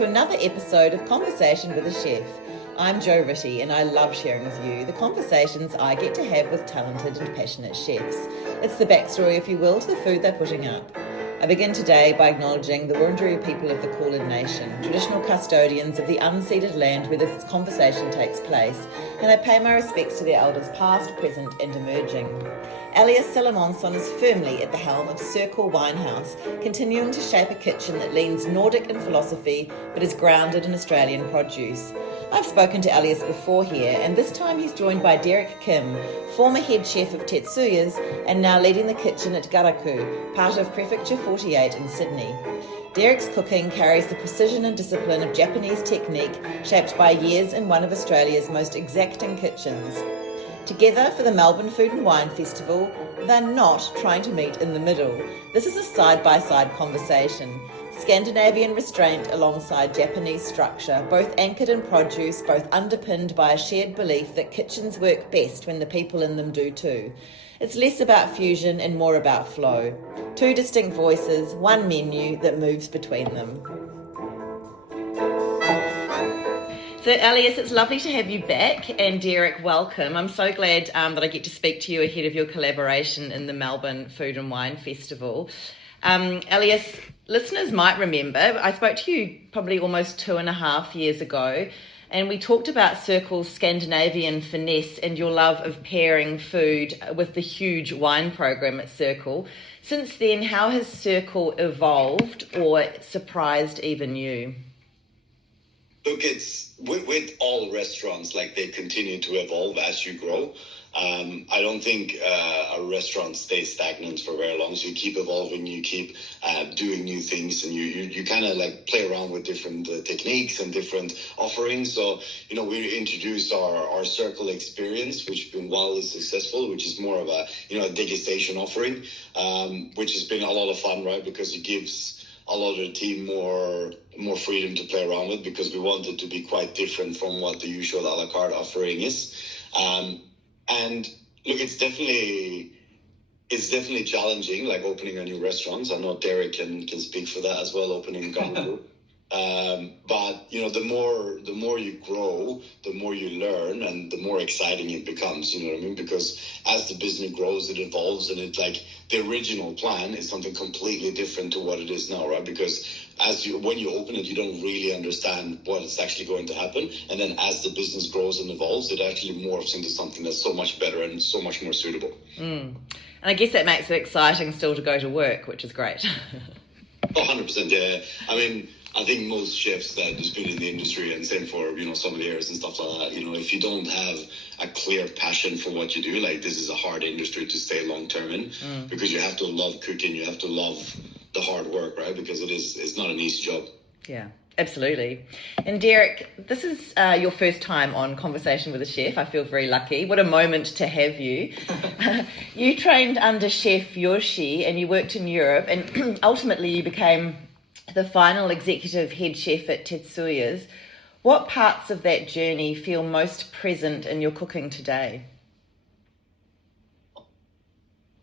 to another episode of Conversation with a Chef. I'm Jo Ritty and I love sharing with you the conversations I get to have with talented and passionate chefs. It's the backstory, if you will, to the food they're putting up. I begin today by acknowledging the Wurundjeri people of the Kulin Nation, traditional custodians of the unceded land where this conversation takes place, and I pay my respects to their elders past, present and emerging. Elias Salomonsson is firmly at the helm of Circl Winehouse, continuing to shape a kitchen that leans Nordic in philosophy but is grounded in Australian produce. I've spoken to Elias before here, and this time he's joined by Derek Kim, former head chef of Tetsuya's and now leading the kitchen at Garaku, part of Prefecture 48 in Sydney. Derek's cooking carries the precision and discipline of Japanese technique shaped by years in one of Australia's most exacting kitchens. Together for the Melbourne Food and Wine Festival, they're not trying to meet in the middle. This is a side-by-side conversation. Scandinavian restraint alongside Japanese structure, both anchored in produce, both underpinned by a shared belief that kitchens work best when the people in them do too. It's less about fusion and more about flow. Two distinct voices, one menu that moves between them. So Elias, it's lovely to have you back, and Derek, welcome. I'm so glad that I get to speak to you ahead of your collaboration in the Melbourne Food and Wine Festival. Elias, listeners might remember, I spoke to you probably almost 2.5 years ago, and we talked about Circl's Scandinavian finesse and your love of pairing food with the huge wine program at Circl. Since then, how has Circl evolved or surprised even you? Look, it's with all restaurants, like they continue to evolve as you grow. I don't think a restaurant stays stagnant for very long. So you keep evolving, you keep doing new things, and you kind of like play around with different techniques and different offerings. So, we introduced our Circl experience, which has been wildly successful, which is more of a, a degustation offering, which has been a lot of fun, right? Because it gives a lot of the team more freedom to play around with, because we want it to be quite different from what the usual a la carte offering is. And look, it's definitely challenging, like opening a new restaurant. I know Derek can speak for that as well, opening Garaku. But the more you grow, the more you learn, and the more exciting it becomes. You know what I mean? Because as the business grows, it evolves, and it's like the original plan is something completely different to what it is now, right? Because when you open it, you don't really understand what is actually going to happen, and then as the business grows and evolves, it actually morphs into something that's so much better and so much more suitable. And I guess that makes it exciting still to go to work, which is great. 100%, yeah. I mean, I think most chefs that has been in the industry, and same for, sommeliers and stuff like that, if you don't have a clear passion for what you do, like this is a hard industry to stay long term in, because you have to love cooking, you have to love the hard work, right? Because it's not an easy job. Yeah, absolutely. And Derek, this is your first time on Conversation with a Chef. I feel very lucky. What a moment to have you. You trained under Chef Yoshi and you worked in Europe, and ultimately you became the final executive head chef at Tetsuya's. What parts of that journey feel most present in your cooking today?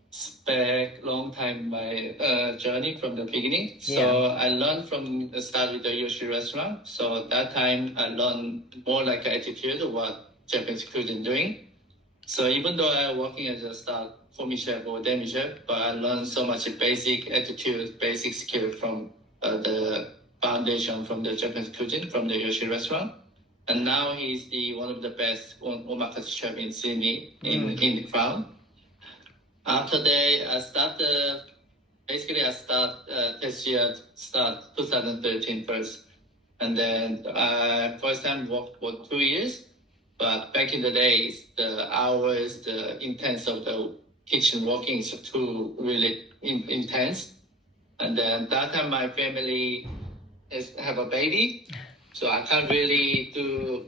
It's a long time, my journey from the beginning. So I learned from the start with the Yoshi restaurant. So that time I learned more like attitude of what Japanese cuisine doing. So even though I working as a start for chef or demi chef, but I learned so much basic attitude, basic skill from the foundation from the Japanese cuisine from the Yoshi restaurant. And now he's one of the best omakase chef in Sydney, in the crown. After that, I start Tetsuya 2013 first. And then first time worked for 2 years. But back in the days, the hours, the intense of the kitchen working is too really intense. And then that time my family have a baby, so I can't really do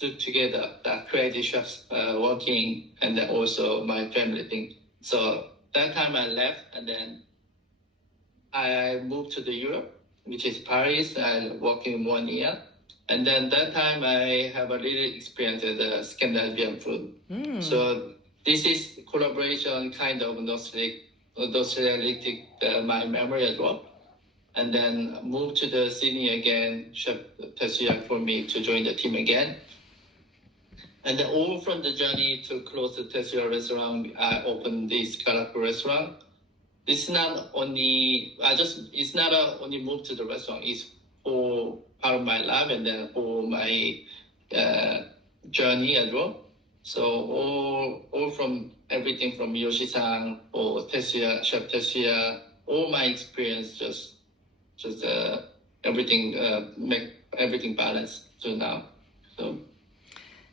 together that creative chefs working and then also my family thing. So that time I left, and then I moved to the Europe, which is Paris. I worked in 1 year. And then that time I have a little experience with the Scandinavian food. So this is collaboration kind of nostalgic my memory as well. and then moved to the Sydney again. Chef Tetsuya for me to join the team again. And then all from the journey to close the Tetsuya restaurant, I opened this Garaku restaurant. It's not only only move to the restaurant. It's for part of my life and then for my journey as well. So all from everything from Yoshi-san or Tetsuya, Chef Tetsuya, all my experience just everything make everything balanced to now. So.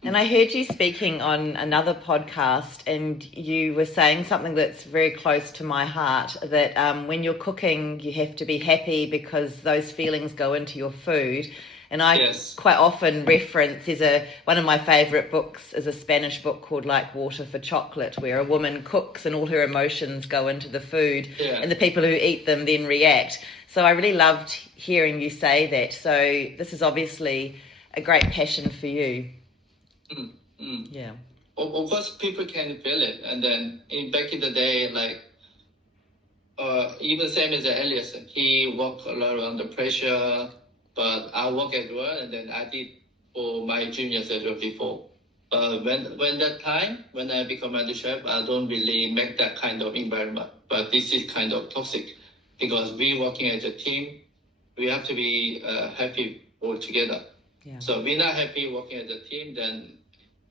And I heard you speaking on another podcast, and you were saying something that's very close to my heart, that when you're cooking, you have to be happy because those feelings go into your food. And I quite often reference, one of my favourite books is a Spanish book called Like Water for Chocolate, where a woman cooks and all her emotions go into the food, and the people who eat them then react. So I really loved hearing you say that. So this is obviously a great passion for you. Yeah. Of course, people can feel it, and then back in the day, like even same as Elias, he worked a lot under pressure, but I work as well, and then I did for my juniors as well before. When I become a chef, I don't really make that kind of environment. But this is kind of toxic because we working as a team, we have to be happy all together. Yeah. So we're not happy working as a team, then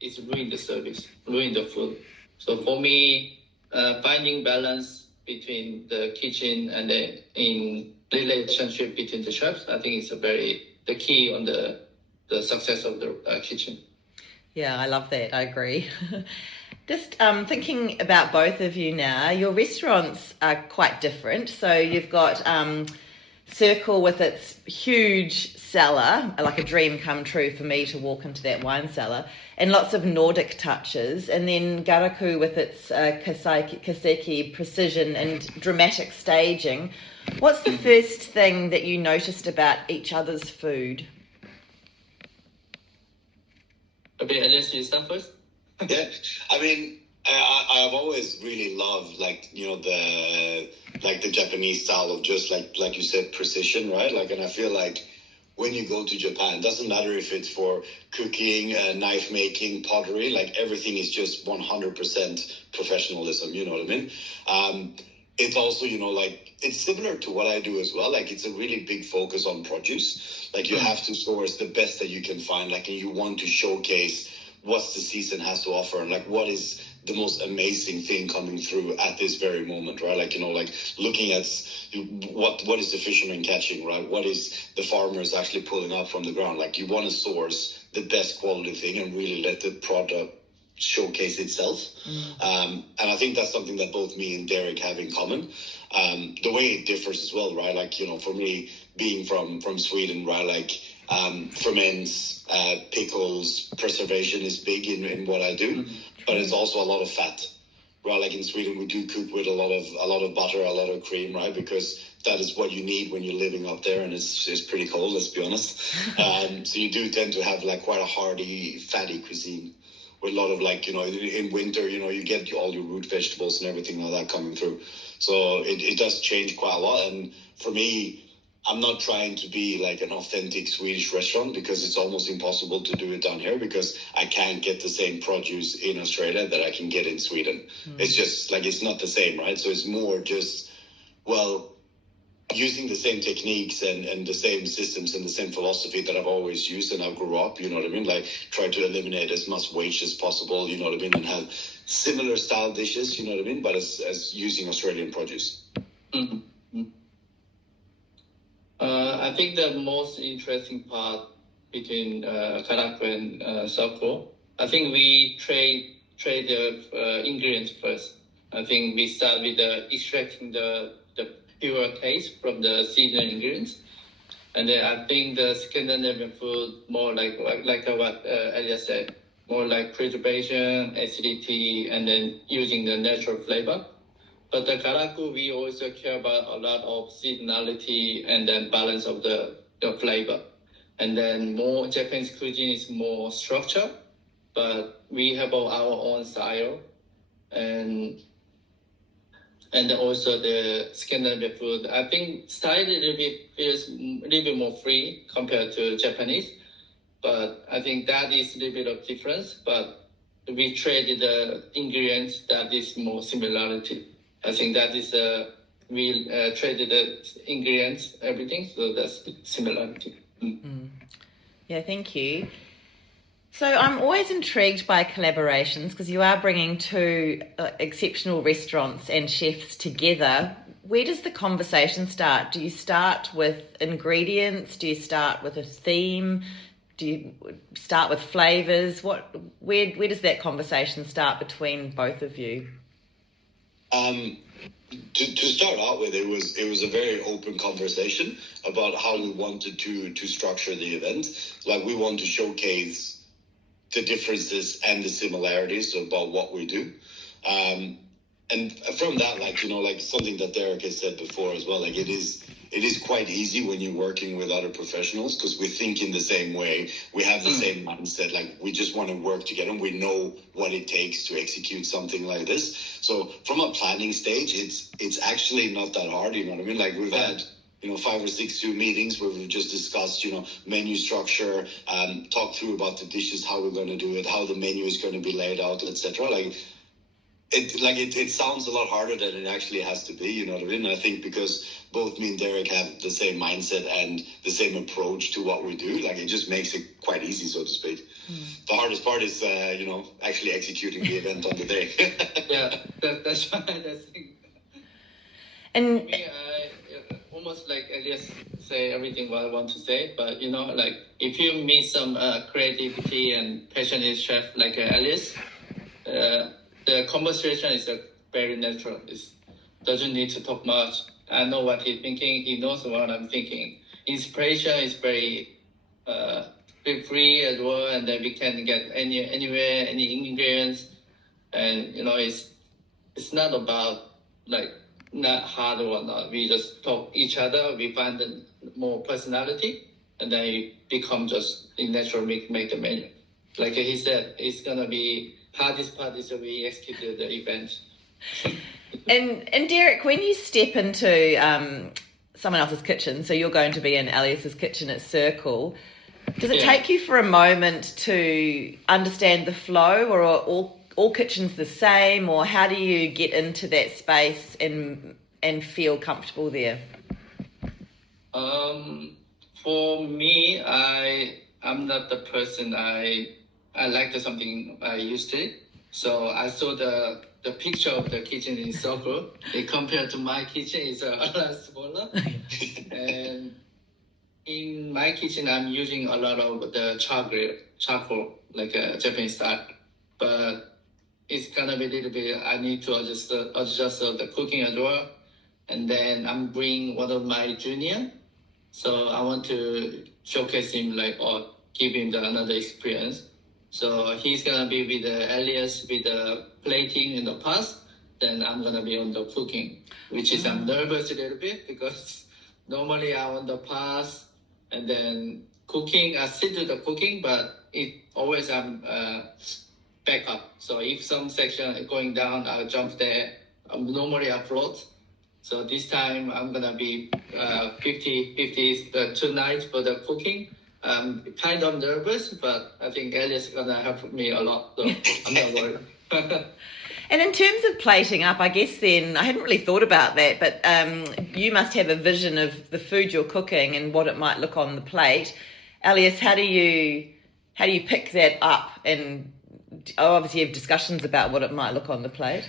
it's ruin the service, ruin the food. So for me, finding balance between the kitchen and in relationship between the chefs, I think it's the key on the success of the kitchen. Yeah, I love that. I agree. Just thinking about both of you now, your restaurants are quite different. So you've got Circl with its huge cellar, like a dream come true for me to walk into that wine cellar, and lots of Nordic touches, and then Garaku with its kaseki precision and dramatic staging. What's the first thing that you noticed about each other's food? Okay, Elias, you start first. Yeah, I mean, I've always really loved the Japanese style of just like you said, precision, right? And I feel like when you go to Japan, it doesn't matter if it's for cooking, knife making, pottery, everything is just 100% professionalism, you know what I mean? It's also, it's similar to what I do as well. It's a really big focus on produce. You have to source the best that you can find, and you want to showcase what the season has to offer and what is the most amazing thing coming through at this very moment, right? Looking at what is the fisherman catching, right? What is the farmers actually pulling up from the ground? You want to source the best quality thing and really let the product showcase itself. And I think that's something that both me and Derek have in common. The way it differs as well, right? For me, being from Sweden, right? Ferments, pickles, preservation is big in what I do, but it's also a lot of fat, right? In Sweden, we do cook with a lot of butter, a lot of cream, right? Because that is what you need when you're living up there, and it's pretty cold, let's be honest. So you do tend to have quite a hearty, fatty cuisine with a lot of in winter, you get all your root vegetables and everything like that coming through. So it does change quite a lot, and for me, I'm not trying to be an authentic Swedish restaurant because it's almost impossible to do it down here because I can't get the same produce in Australia that I can get in Sweden. It's just it's not the same, right? So it's more just, using the same techniques and the same systems and the same philosophy that I've always used and I grew up, you know what I mean? Try to eliminate as much waste as possible, you know what I mean? And have similar style dishes, you know what I mean? But as using Australian produce. Mm-hmm. I think the most interesting part between Garaku and Circl, I think we trade the ingredients first. I think we start with extracting the pure taste from the seasonal ingredients, and then I think the Scandinavian food more like what Elias said, more like preservation, acidity, and then using the natural flavor. But the Garaku, we also care about a lot of seasonality and then balance of the flavor. And then more Japanese cuisine is more structured, but we have our own style. And And also the Scandinavian food, I think style feels a little bit more free compared to Japanese. But I think that is a little bit of difference. But we traded the ingredients that is more similarity. I think that is we traded the ingredients, everything. So that's similarity. Yeah, thank you. So I'm always intrigued by collaborations because you are bringing two exceptional restaurants and chefs together. Where does the conversation start? Do you start with ingredients? Do you start with a theme? Do you start with flavors? Where does that conversation start between both of you? To start out with, it was a very open conversation about how we wanted to structure the event. Like, we want to showcase the differences and the similarities about what we do. And from that, like, you know, like something that Derek has said before as well, like it is quite easy when you're working with other professionals because we think in the same way. We have the same mindset. Like, we just want to work together and we know what it takes to execute something like this. So from a planning stage, it's actually not that hard. You know what I mean? Like, we've had, 5 or 6 Zoom meetings where we've just discussed, menu structure, talk through about the dishes, how we're going to do it, how the menu is going to be laid out, etc. It sounds a lot harder than it actually has to be, you know what I mean? And I think because both me and Derek have the same mindset and the same approach to what we do, like, it just makes it quite easy, so to speak. The hardest part is, actually executing the event on the day. Yeah, that's right, I think. And for me, almost like Elias say everything what I want to say, but like if you meet some creativity and passionate chef like Elias, the conversation is very natural. It doesn't need to talk much. I know what he's thinking. He knows what I'm thinking. Inspiration is very free as well, and then we can get anywhere, any ingredients, and it's not about like not hard or not. We just talk each other. We find more personality, and then it become just a natural make the menu. Like he said, it's gonna be hardest part is that we executed the event. And Derek, when you step into someone else's kitchen, so you're going to be in Elias's kitchen at Circl, does it take you for a moment to understand the flow, or are all kitchens the same, or how do you get into that space and feel comfortable there? For me, I'm not the person I like something I used to. So I saw the picture of the kitchen in Circl. Compared to my kitchen, is a lot smaller. And in my kitchen, I'm using a lot of the charcoal, like a Japanese style. But it's gonna be a little bit. I need to adjust the cooking as well. And then I'm bringing one of my junior. So I want to showcase him, give him another experience. So he's gonna be with Elias with the plating in the past. Then I'm gonna be on the cooking, which is I'm nervous a little bit because normally I'm on the pass and then cooking. I still do the cooking, but it always I'm back up. So if some section is going down, I'll jump there. Normally I float. So this time I'm gonna be 50-50 tonight for the cooking. I'm kind of nervous, but I think Elias is gonna help me a lot, so I'm not worried. And in terms of plating up, I guess then I hadn't really thought about that, but you must have a vision of the food you're cooking and what it might look on the plate. Elias, how do you pick that up? And obviously you have discussions about what it might look on the plate.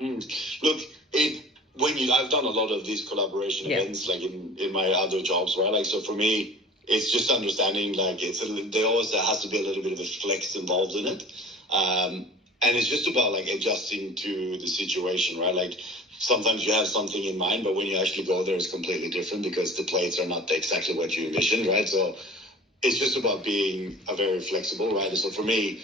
Look, I've done a lot of these collaboration events, like in my other jobs, right? Like, so for me, it's just understanding, like, there always has to be a little bit of a flex involved in it. And it's just about, like, adjusting to the situation, right? Like, sometimes you have something in mind, but when you actually go there, it's completely different because the plates are not exactly what you envisioned, right? So it's just about being very flexible, right? So for me,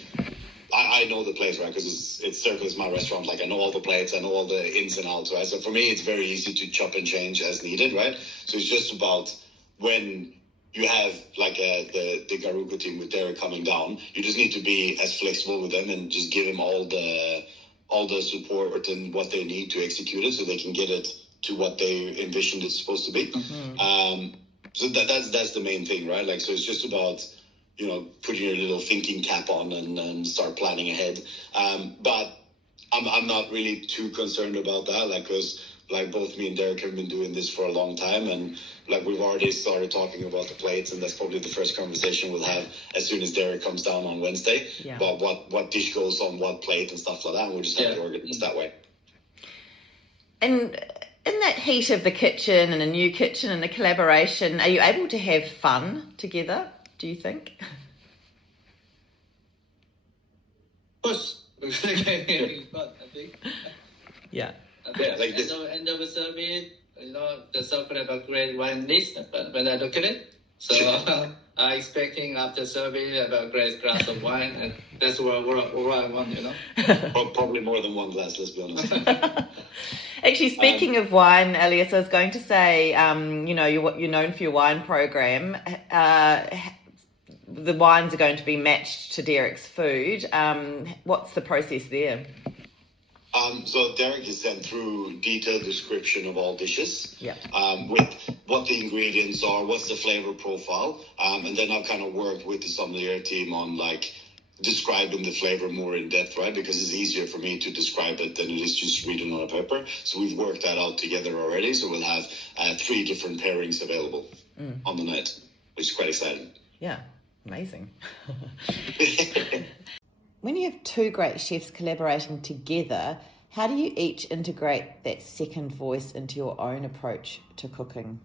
I know the place, right? Because it's Circl is my restaurant. Like, I know all the plates, I know all the ins and outs, right? So for me, it's very easy to chop and change as needed, right? So it's just about when you have like the Garaku team with Derek coming down, you just need to be as flexible with them and just give them all the all the support and what they need to execute it so they can get it to what they envisioned it's supposed to be. So that's the main thing, right? Like, so it's just about, you know, putting your little thinking cap on and start planning ahead. But I'm not really too concerned about that, like, because like both me and Derek have been doing this for a long time, and like we've already started talking about the plates, and that's probably the first conversation we'll have as soon as Derek comes down on Wednesday about what dish goes on what plate and stuff like that, and we'll just have to organize that way. And in that heat of the kitchen and a new kitchen and the collaboration, are you able to have fun together, do you think? Of course. I think. Yeah. Like this. At the end of the survey, you know, the Circl have a great wine list, but when I look at it, so I'm expecting after survey have a great glass of wine, and that's what I want, you know. Probably more than one glass, let's be honest. Actually, speaking of wine, Elias, I was going to say, you know, you're known for your wine program. The wines are going to be matched to Derek's food. What's the process there? So Derek is sent through detailed description of all dishes, Yeah. With what the ingredients are, what's the flavor profile, and then I've kind of worked with the sommelier team on like describing the flavor more in depth, right? Because it's easier for me to describe it than it is just reading on a paper. So we've worked that out together already. So we'll have 3 different pairings available on the night, which is quite exciting. Yeah, amazing. When you have 2 great chefs collaborating together, how do you each integrate that second voice into your own approach to cooking?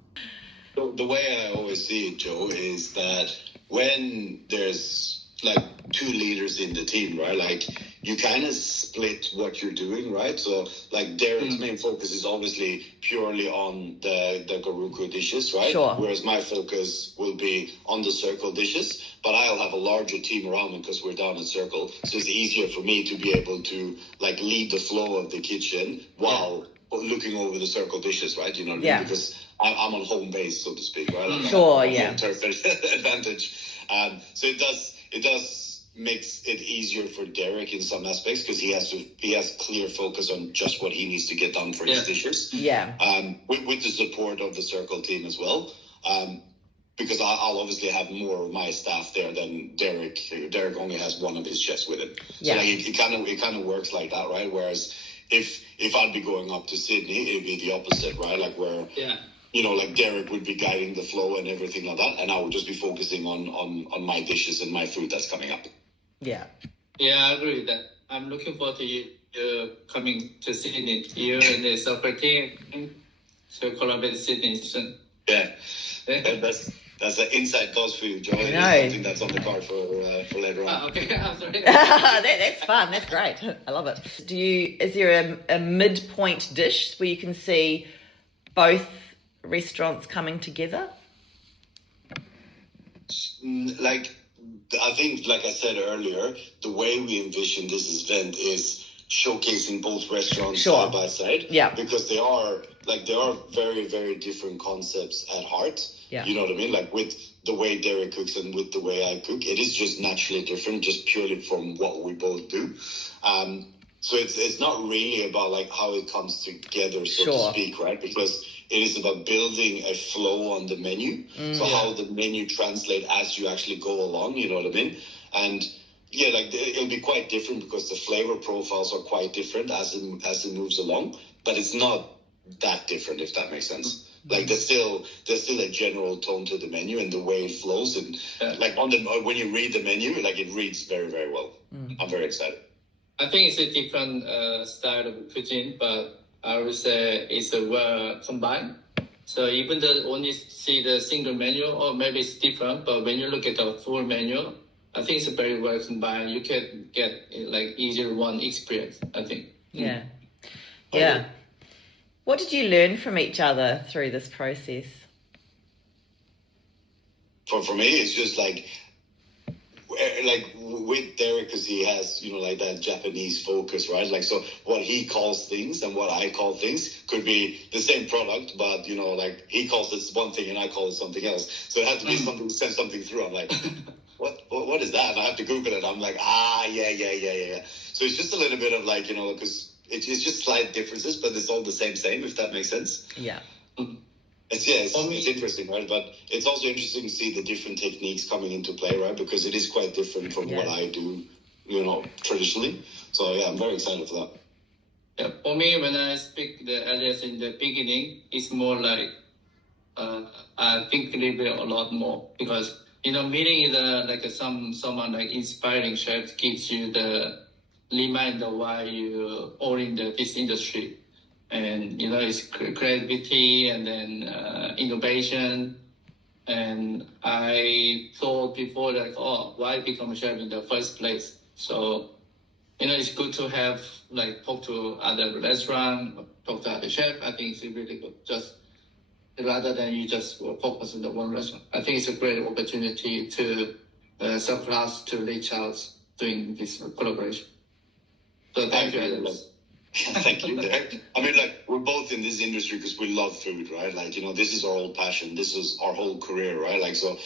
So the way I always see it, Joe, is that when there's like 2 leaders in the team, right? Like you kind of split what you're doing, right? So like Derek's main focus is obviously purely on the Garaku dishes, right? Sure. Whereas my focus will be on the Circl dishes, but I'll have a larger team around me because we're down at Circl. So it's easier for me to be able to like lead the flow of the kitchen while looking over the Circl dishes, right? You know what I mean? Because I'm on home base, so to speak, right? Sure, yeah. Advantage. So it does makes it easier for Derek in some aspects because he has clear focus on just what he needs to get done for his dishes. Yeah. With the support of the Circl team as well. Because I'll obviously have more of my staff there than Derek. Derek only has one of his chefs with him. So like it kind of works like that, right? Whereas if I'd be going up to Sydney, it'd be the opposite, right? Like where you know, like Derek would be guiding the flow and everything like that, and I would just be focusing on my dishes and my food that's coming up. Yeah. Yeah, I agree with that. I'm looking forward to you coming to Sydney. You and the Circl team to collaborate Sydney soon. Yeah. That's an inside cause for you, Joe. It's something that's on the card for later on. Okay, I'm sorry. That's fun. That's great. I love it. Is there a midpoint dish where you can see both restaurants coming together? Like, I think, like I said earlier, the way we envision this event is showcasing both restaurants side by side. Yeah. Because they are very, very different concepts at heart. Yeah. You know what I mean? Like with the way Derek cooks and with the way I cook, it is just naturally different, just purely from what we both do. So it's not really about like how it comes together, so to speak, right? Because it is about building a flow on the menu. So how the menu translate as you actually go along, you know what I mean? And yeah, like it'll be quite different because the flavor profiles are quite different as it moves along, but it's not that different, if that makes sense. Like there's still a general tone to the menu and the way it flows, and like when you read the menu, like it reads very, very well. I'm very excited. I think it's a different style of cuisine, but I would say it's well combined. So even though only see the single menu, or maybe it's different, but when you look at the full menu, I think it's very well combined. You can get like easier one experience, I think. Yeah. Yeah. What did you learn from each other through this process? For me, it's just like with Derek, because he has, you know, like that Japanese focus, right? Like, so what he calls things and what I call things could be the same product, but, you know, like he calls this one thing and I call it something else. So it had to be something, send something through. I'm like, what is that? And I have to Google it. I'm like, yeah. So it's just a little bit of like, you know, because it's just slight differences, but it's all the same, if that makes sense. Yeah. It's interesting, right? But it's also interesting to see the different techniques coming into play, right? Because it is quite different from what I do, you know, traditionally. So yeah, I'm very excited for that. Yeah, for me, when I speak the Elias in the beginning, it's more like I think a little bit a lot more because you know meeting is someone like inspiring chef gives you the reminder why you are in this industry, and you know it's creativity and then innovation. And I thought before like, why become a chef in the first place? So you know, it's good to have like talk to other restaurant, talk to other chef. I think it's really good. Just rather than you just focus on the one restaurant. I think it's a great opportunity to Circl to reach out doing this collaboration. So thank you, Elias. Thank you. I mean, like, we're both in this industry because we love food, right? Like, you know, this is our whole passion. This is our whole career, right? Like, so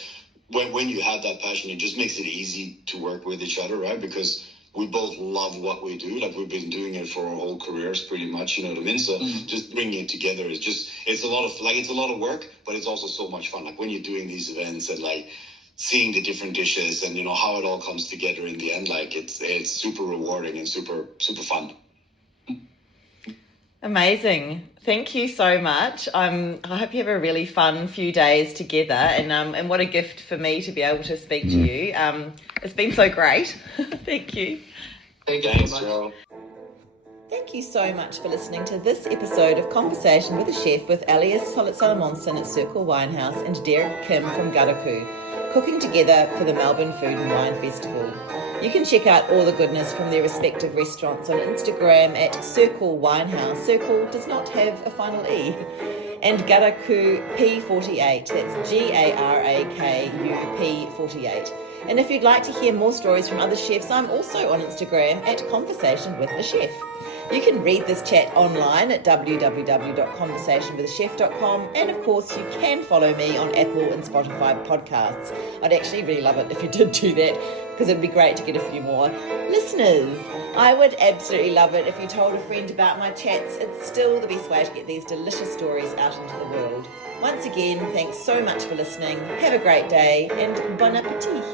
when you have that passion, it just makes it easy to work with each other, right? Because we both love what we do. Like, we've been doing it for our whole careers pretty much, you know what I mean? So just bringing it together is just, it's a lot of work, but it's also so much fun. Like, when you're doing these events and like seeing the different dishes and, you know, how it all comes together in the end, like it's super rewarding and super, super fun. Amazing. Thank you so much. I hope you have a really fun few days together, and what a gift for me to be able to speak to you. It's been so great. Thank you. Thank you so much. Joe. Thank you so much for listening to this episode of Conversation with a Chef with Elias Salomonsson at Circl Winehouse and Derek Kim from Garaku, cooking together for the Melbourne Food and Wine Festival. You can check out all the goodness from their respective restaurants on Instagram at Circl Winehouse. Circl does not have a final E. And Garaku P48, that's Garaku P48. And if you'd like to hear more stories from other chefs, I'm also on Instagram at Conversation with a Chef. You can read this chat online at www.conversationwithachef.com, and of course you can follow me on Apple and Spotify podcasts. I'd actually really love it if you did do that, because it'd be great to get a few more listeners. I would absolutely love it if you told a friend about my chats. It's still the best way to get these delicious stories out into the world. Once again, thanks so much for listening. Have a great day and bon appetit.